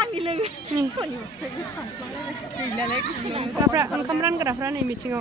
आंनि लोगोนี่กระพระคำรันกระพระในมิจิงอ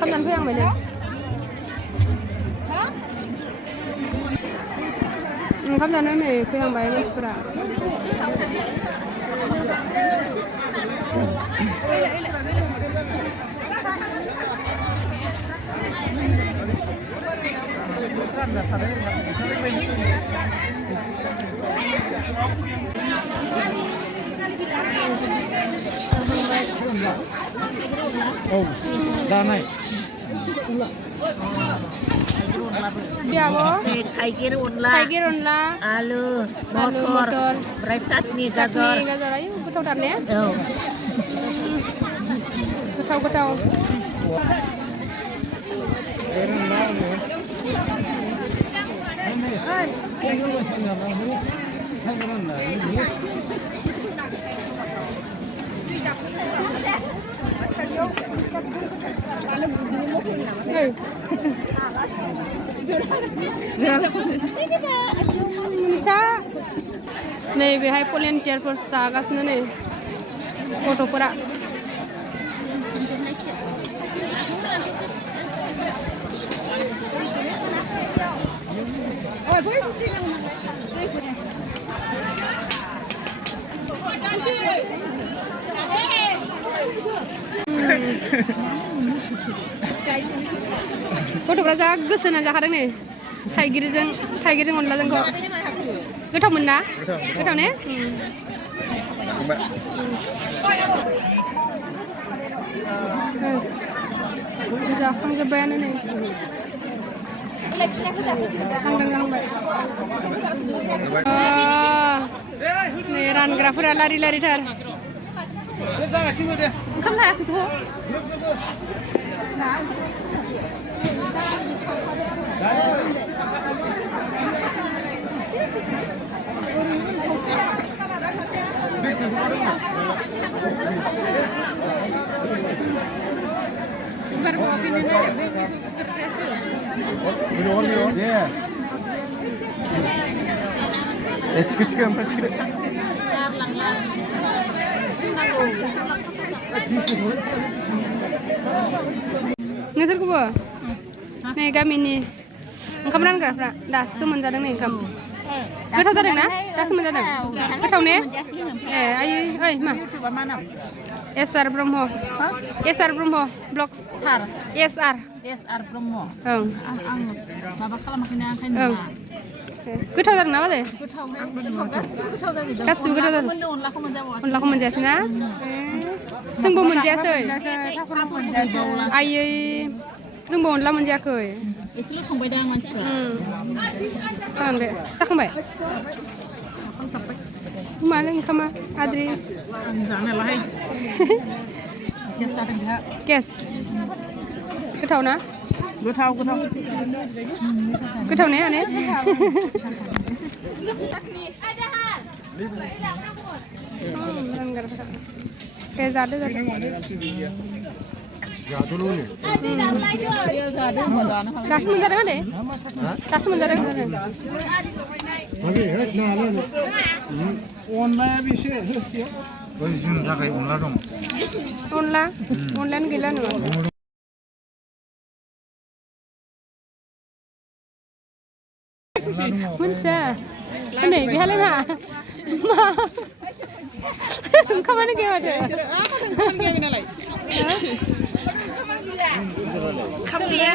คำนั้นเพื่อนไปเลยคำนั้นนั่นเองเพื่อนไปเลยสปราOh, damai. Dia apa? Tiger unla, alu, motor, beras chutney, gajar. Ayo, betul tak nih? Oh. Betul. Bisa nih behai volunteer persagasnya nih foto pura गथ'फ्रा गोसो होना जाखादों नै थाइगिरजों अनलाजों गोथावमोन ना गोथाव ने जाखांजोब्बायानो नै जाखांबाय नै रानग्राफोरा लारिथार ओंखाम लायाखैथ' Baru mau pindah ya, begitu terkesu. Minum. Yeah. Çıkı empat çıkı. Ngesirku bu? Nih kami ini, onkam rangrafra, dasu menjadang nih kamu. गोथाव जादों ना दासो मोनजादों गोथाव ने ए आयै ओइ मा एस.आर. ब्रह्म एस.आर. ब्रह्म ब्लग्स सार एस.आर. ब्रह्म ओं आं माबा खालामाखैना ओंखायनो ओं गोथाव जादों ना मादै गासिबो गोथाव जादों अनलाखौ मोनजायासै ना जोंबो मोनजायासै आयै जोंबो अनला मोनजायाखै एसेल' संबाय दा मानसिफ्रा जागोन बे जाखांबाय मानो ओंखामा आद्रि आं जानायालाय गेस जादों बेहा गेस गोथाव ना गोथाव गोथाव ने आने दे जादो दासो मोनजादों आदै दासो मोनजादों अनलाया बेसे जोंनि थाखाय अनला दं अनलायानो गैला नङा मोनथिया नै बेहालाय मा ओंखामानो गैया माथो खाम गैया